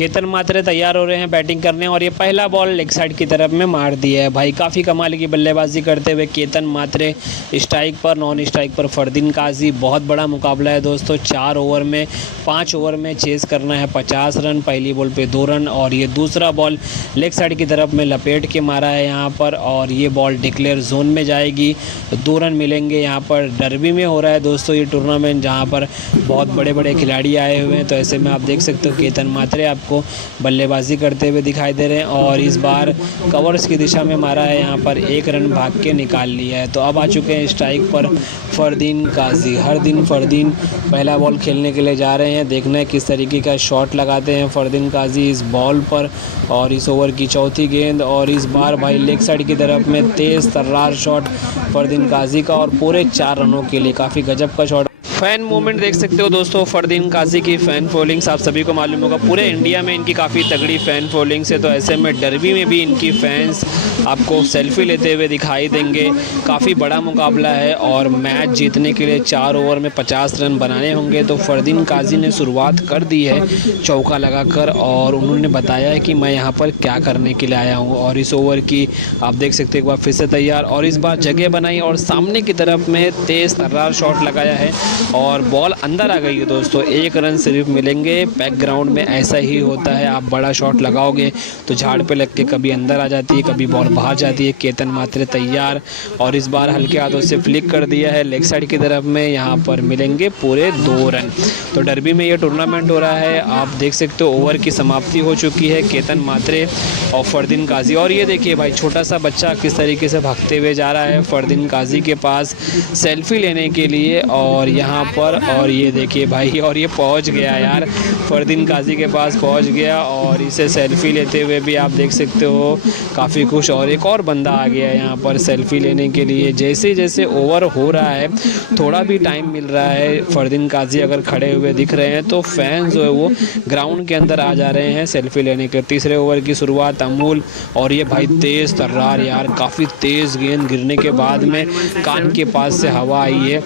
केतन मात्रे तैयार हो रहे हैं बैटिंग करने और ये पहला बॉल लेग साइड की तरफ में मार दिया है भाई। काफ़ी कमाल की बल्लेबाजी करते हुए केतन मात्रे स्ट्राइक पर, नॉन स्ट्राइक पर फरदीन काजी। बहुत बड़ा मुकाबला है दोस्तों। 4 ओवर में 5 ओवर में चेज़ करना है 50 रन। पहली बॉल पे 2 रन और ये दूसरा बॉल लेग साइड की तरफ में लपेट के मारा है यहाँ पर और ये बॉल डिक्लेयर जोन में जाएगी। 2 रन मिलेंगे यहाँ पर। डर्बी में हो रहा है दोस्तों ये टूर्नामेंट, जहाँ पर बहुत बड़े बड़े खिलाड़ी आए हुए हैं। तो ऐसे में आप देख सकते हो केतन मात्रे आपको बल्लेबाजी करते हुए दिखाई दे रहे हैं और इस बार कवर्स की दिशा में मारा है यहाँ पर। 1 रन भाग के निकाल लिया है। तो अब आ चुके हैं स्ट्राइक पर फरदीन काजी। हर दिन फरदीन पहला बॉल खेलने के लिए जा रहे हैं। देखना है किस तरीके का शॉट लगाते हैं फरदीन काजी इस बॉल पर। और इस ओवर की चौथी गेंद और इस बार भाई लेग साइड की तरफ में तेज़ तर्रार शॉट फरदीन काजी का और पूरे 4 रनों के लिए काफ़ी गजब का शॉट। फ़ैन मूवमेंट देख सकते हो दोस्तों फरदीन काजी की फ़ैन फॉलोइंग्स आप सभी को मालूम होगा। पूरे इंडिया में इनकी काफ़ी तगड़ी फ़ैन फॉलोइंग्स है। तो ऐसे में डर्बी में भी इनकी फ़ैंस आपको सेल्फी लेते हुए दिखाई देंगे। काफ़ी बड़ा मुकाबला है और मैच जीतने के लिए 4 ओवर में 50 रन बनाने होंगे। तो फरदीन काजी ने शुरुआत कर दी है चौका लगाकर और उन्होंने बताया है कि मैं यहाँ पर क्या करने के लिए आया हूँ। और इस ओवर की आप देख सकते हैं एक बार फिर से तैयार और इस बार जगह बनाई और सामने की तरफ में तेज़ तर्रार शॉट लगाया है और बॉल अंदर आ गई है दोस्तों। 1 रन सिर्फ मिलेंगे। बैकग्राउंड में ऐसा ही होता है, आप बड़ा शॉट लगाओगे तो झाड़ पे लग के कभी अंदर आ जाती है, कभी बॉल बाहर जाती है। केतन मात्रे तैयार और इस बार हल्के हाथों से फ्लिक कर दिया है लेग साइड की तरफ में। यहाँ पर मिलेंगे पूरे 2 रन। तो डर्बी में ये टूर्नामेंट हो रहा है। आप देख सकते हो ओवर की समाप्ति हो चुकी है। केतन मात्रे और फरदीन काजी। और ये देखिए भाई छोटा सा बच्चा किस तरीके से भागते हुए जा रहा है फरदीन काजी के पास सेल्फी लेने के लिए और यहाँ पर। और ये देखिए भाई और ये पहुंच गया यार, फरदीन काजी के पास पहुंच गया और इसे सेल्फी लेते हुए भी आप देख सकते हो काफ़ी खुश। और एक और बंदा आ गया यहाँ पर सेल्फी लेने के लिए। जैसे जैसे ओवर हो रहा है थोड़ा भी टाइम मिल रहा है, फरदीन काजी अगर खड़े हुए दिख रहे हैं तो फैंस जो है वो ग्राउंड के अंदर आ जा रहे हैं सेल्फी लेने के। तीसरे ओवर की शुरुआत अमूल और ये भाई तेज़ तर्रार यार, काफ़ी तेज़ गेंद गिरने के बाद में कान के पास से हवा आई है।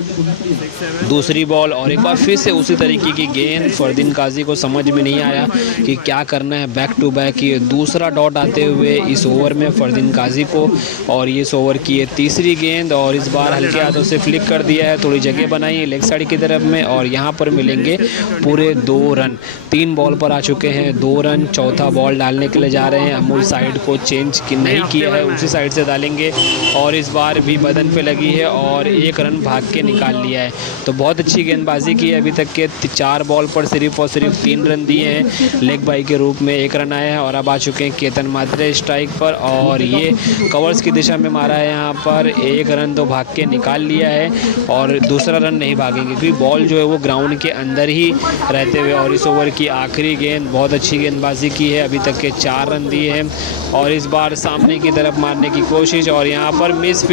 दूसरी बॉल और एक बार फिर से उसी तरीके की गेंद। फरदीन काजी को समझ में नहीं आया कि क्या करना है। बैक टू बैक ये दूसरा डॉट आते हुए इस ओवर में फरदीन काजी को। और ये इस ओवर की ये तीसरी गेंद और इस बार हल्के हाथों से फ्लिक कर दिया है, थोड़ी जगह बनाई लेग साइड की तरफ में और यहाँ पर मिलेंगे पूरे 2 रन। 3 बॉल पर आ चुके हैं 2 रन। चौथा बॉल डालने के लिए जा रहे हैं। अमूल साइड को चेंज नहीं किया है, उसी साइड से डालेंगे और इस बार भी बदन पे लगी है और 1 रन भाग के निकाल लिया है। तो बहुत अच्छी गेंदबाजी की है अभी तक के। 4 बॉल पर सिर्फ और सिर्फ 3 रन दिए हैं। लेग बाई के रूप में 1 रन आया है और अब आ चुके हैं केतन मात्रे स्ट्राइक पर और ये कवर्स की दिशा में मारा है यहाँ पर। 1 रन तो भाग के निकाल लिया है और दूसरा रन नहीं भागेंगे क्योंकि बॉल जो है वो ग्राउंड के अंदर ही रहते हुए। और इस ओवर की आखिरी गेंद बहुत अच्छी गेंदबाजी की है, अभी तक के 4 रन दिए हैं और इस बार सामने की तरफ मारने की कोशिश और यहाँ पर मिस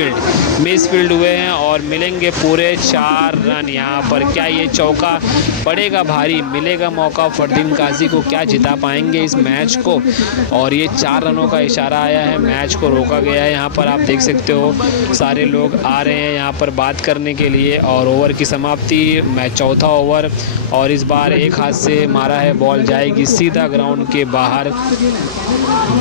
फील्ड हुए हैं और मिलेंगे पूरे 4 रन यहाँ पर। क्या ये चौका पड़ेगा भारी, मिलेगा मौका फरदीन काजी को, क्या जिता पाएंगे इस मैच को। और ये 4 रनों का इशारा आया है, मैच को रोका गया है। यहाँ पर आप देख सकते हो सारे लोग आ रहे हैं यहाँ पर बात करने के लिए। और ओवर की समाप्ति, मैच चौथा ओवर और इस बार एक हाथ से मारा है, बॉल जाएगी सीधा ग्राउंड के बाहर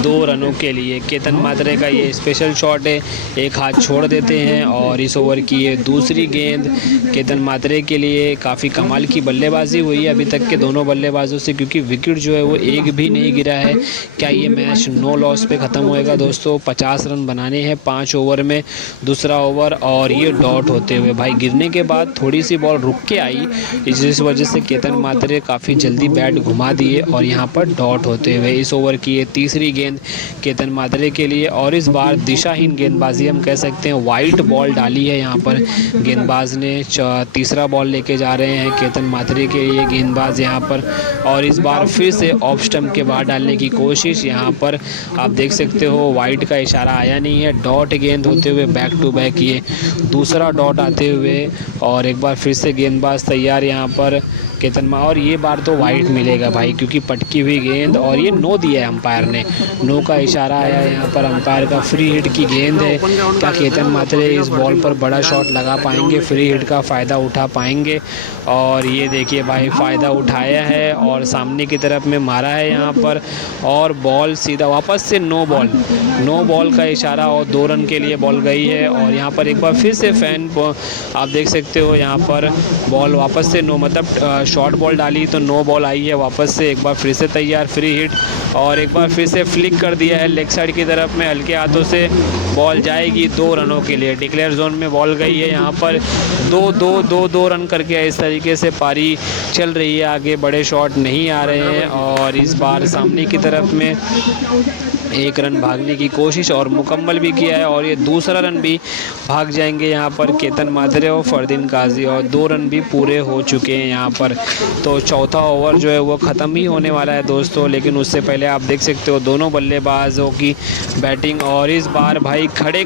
2 रनों के लिए। केतन मात्रे का ये स्पेशल शॉट है, एक हाथ छोड़ देते हैं और इस ओवर की ये दूसरी गेंद केतन मात्रे के लिए। काफ़ी कमाल की बल्लेबाजी हुई है अभी तक के दोनों बल्लेबाजों से क्योंकि विकेट जो है वो एक भी नहीं गिरा है। क्या ये मैच नो लॉस पे ख़त्म होएगा दोस्तों। 50 रन बनाने हैं 5 ओवर में, दूसरा ओवर और ये डॉट होते हुए भाई गिरने के बाद थोड़ी सी बॉल रुक के आई, इस वजह से केतन मात्रे काफ़ी जल्दी बैट घुमा दिए और यहाँ पर डॉट होते हुए इस ओवर की ये तीसरी गेंद केतन मात्रे के लिए। और इस बार दिशाहीन गेंदबाजी हम कह सकते हैं, वाइट बॉल डाली है यहाँ पर गेंदबाज ने। तीसरा बॉल लेके जा रहे हैं केतन मात्रे के लिए गेंदबाज यहाँ पर और इस बार फिर से ऑफ स्टंप के बाहर डालने की कोशिश। यहाँ पर आप देख सकते हो वाइट का इशारा आया नहीं है, डॉट गेंद होते हुए बैक टू बैक ये दूसरा डॉट आते हुए और एक बार फिर से गेंदबाज तैयार यहाँ पर केतन और ये बार तो वाइड मिलेगा भाई, क्योंकि पटकी हुई गेंद और ये नो दिया है अंपायर ने, नो का इशारा आया है यहाँ पर अंपायर का। फ्री हिट की गेंद है, क्या केतन मात्रे इस बॉल पर बड़ा शॉट लगा पाएंगे, फ्री हिट का फ़ायदा उठा पाएंगे? और ये देखिए भाई फ़ायदा उठाया है और सामने की तरफ में मारा है यहाँ पर, और बॉल सीधा वापस से नो बॉल का इशारा और 2 रन के लिए बॉल गई है। और यहाँ पर एक बार फिर से फैन आप देख सकते हो, यहाँ पर बॉल वापस से नो, मतलब शॉर्ट बॉल डाली तो नो बॉल आई है वापस से, एक बार फिर से तैयार फ्री हिट, और एक बार फिर से फ्लिक कर दिया है लेग साइड की तरफ में, हल्के हाथों से बॉल जाएगी 2 रनों के लिए। डिक्लेयर जोन में बॉल गई है यहाँ पर, 2 रन करके इस तरीके से पारी चल रही है, आगे बड़े शॉट नहीं आ रहे हैं। और इस बार सामने की तरफ में 1 रन भागने की कोशिश और मुकम्मल भी किया है, और ये दूसरा रन भी भाग जाएंगे यहाँ पर केतन मात्रे और फरदीन काजी, और 2 रन भी पूरे हो चुके हैं यहाँ पर। तो चौथा ओवर जो है वो ख़त्म ही होने वाला है दोस्तों, लेकिन उससे पहले आप देख सकते हो दोनों बल्लेबाजों की बैटिंग, और इस बार भाई खड़े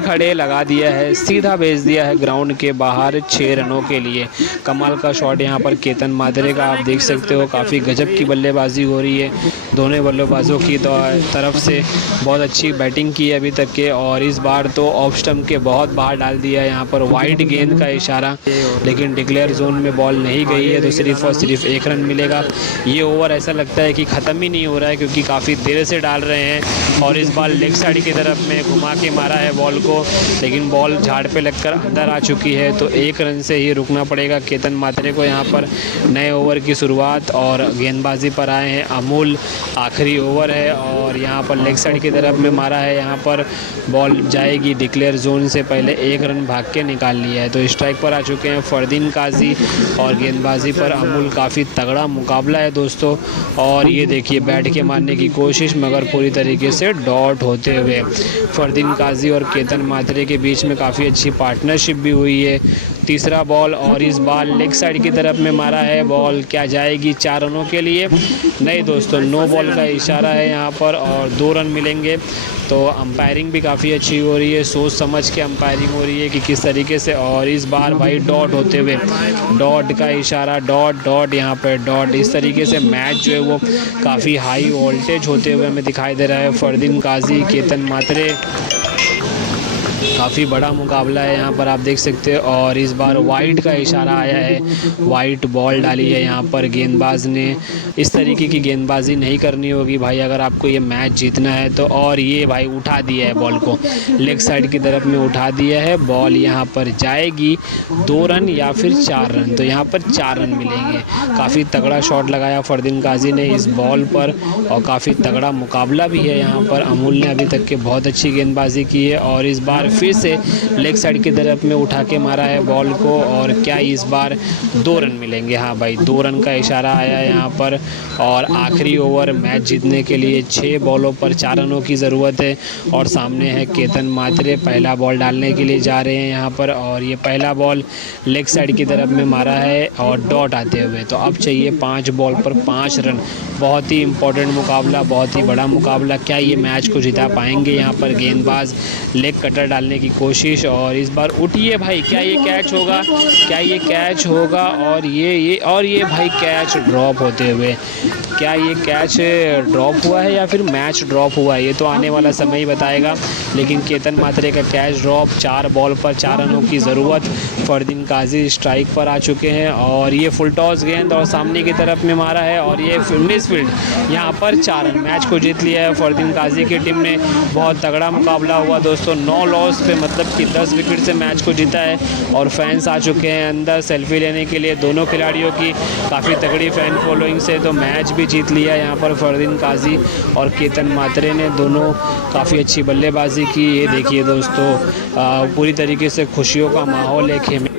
खड़े लगा दिया है, सीधा भेज दिया है ग्राउंड के बाहर 6 रनों के लिए। कमाल का शॉट यहाँ पर केतन मात्रे का, आप देख सकते हो काफ़ी गजब की बल्लेबाजी हो रही है दोनों बल्लेबाजों की तरफ से, बहुत अच्छी बैटिंग की है अभी तक के। और इस बार तो ऑफ स्टंप के बहुत बाहर डाल दिया है यहाँ पर, वाइड गेंद का इशारा, लेकिन डिक्लेयर जोन में बॉल नहीं गई है, तो सिर्फ और सिर्फ 1 रन मिलेगा। ये ओवर ऐसा लगता है कि ख़त्म ही नहीं हो रहा है, क्योंकि काफ़ी देर से डाल रहे हैं, और इस बार लेग साइड की तरफ में घुमा के मारा है बॉल को, लेकिन बॉल झाड़ पे लगकर अंदर आ चुकी है, तो 1 रन से ही रुकना पड़ेगा केतन मात्रे को यहाँ पर। नए ओवर की शुरुआत और गेंदबाजी पर आए हैं अमूल, आखिरी ओवर है, और यहाँ पर लेग साइड की तरफ में मारा है, यहाँ पर बॉल जाएगी डिक्लेयर जोन से पहले, 1 रन भाग के निकाल लिया है। तो स्ट्राइक पर आ चुके हैं फरदीन काजी, और गेंदबाजी पर अमूल। काफ़ी तगड़ा मुकाबला है दोस्तों, और ये देखिए बैठ के मारने की कोशिश, मगर पूरी तरीके से डॉट होते हुए। फरदीन काजी और केतन मात्रे के बीच में काफ़ी अच्छी पार्टनरशिप भी हुई है। तीसरा बॉल, और इस बार लेग साइड की तरफ में मारा है बॉल, क्या जाएगी 4 रनों के लिए? नहीं दोस्तों, नो बॉल का इशारा है यहाँ पर, और 2 रन मिलेंगे। तो अंपायरिंग भी काफ़ी अच्छी हो रही है, सोच समझ के अंपायरिंग हो रही है कि किस तरीके से। और इस बार भाई डॉट होते हुए, डॉट का इशारा, डॉट यहाँ पर डॉट, इस तरीके से मैच जो है वो काफ़ी हाई वोल्टेज होते हुए हमें दिखाई दे रहा है। फरदीन काजी केतन मात्रे, काफ़ी बड़ा मुकाबला है यहाँ पर, आप देख सकते हो। और इस बार वाइट का इशारा आया है, वाइट बॉल डाली है यहाँ पर गेंदबाज ने। इस तरीके की गेंदबाजी नहीं करनी होगी भाई अगर आपको ये मैच जीतना है तो। और ये भाई उठा दिया है बॉल को, लेग साइड की तरफ में उठा दिया है बॉल, यहाँ पर जाएगी 2 रन या फिर 4 रन, तो यहाँ पर 4 रन मिलेंगे। काफ़ी तगड़ा शॉट लगाया फरदीन काजी ने इस बॉल पर, और काफ़ी तगड़ा मुकाबला भी है यहाँ पर। अमूल ने अभी तक के बहुत अच्छी गेंदबाजी की है, और इस बार फिर से लेग साइड की तरफ में उठा के मारा है बॉल को, और क्या इस बार 2 रन मिलेंगे? हाँ भाई, 2 रन का इशारा आया है यहाँ पर। और आखिरी ओवर, मैच जीतने के लिए 6 बॉलों पर 4 रनों की ज़रूरत है, और सामने है केतन मात्रे, पहला बॉल डालने के लिए जा रहे हैं यहाँ पर। और ये पहला बॉल लेग साइड की तरफ में मारा है और डॉट आते हुए, तो अब चाहिए 5 बॉल पर 5 रन। बहुत ही इंपॉर्टेंट मुकाबला, बहुत ही बड़ा मुकाबला। क्या ये मैच को जिता पाएंगे? यहाँ पर गेंदबाज लेग कटर डालने की कोशिश, और इस बार उठिए भाई, क्या ये कैच होगा? क्या ये कैच होगा? और ये भाई कैच ड्रॉप होते हुए, क्या ये कैच ड्रॉप हुआ है या फिर मैच ड्रॉप हुआ है, ये तो आने वाला समय ही बताएगा। लेकिन केतन मात्रे का कैच ड्रॉप, 4 बॉल पर 4 रनों की ज़रूरत। फरदीन काजी स्ट्राइक पर आ चुके हैं, और ये फुल टॉस गेंद और सामने की तरफ में मारा है, और ये मिस फील्ड, यहाँ पर 4 रन, मैच को जीत लिया है फरदीन काजी की टीम ने। बहुत तगड़ा मुकाबला हुआ दोस्तों, 9 लॉस पे, मतलब कि 10 विकेट से मैच को जीता है। और फैंस आ चुके हैं अंदर सेल्फी लेने के लिए, दोनों खिलाड़ियों की काफ़ी तगड़ी फ़ैन फॉलोइंग से। तो मैच भी जीत लिया यहाँ पर फरदीन काजी और केतन मात्रे ने, दोनों काफ़ी अच्छी बल्लेबाजी की। ये देखिए दोस्तों, पूरी तरीके से खुशियों का माहौल है खेमे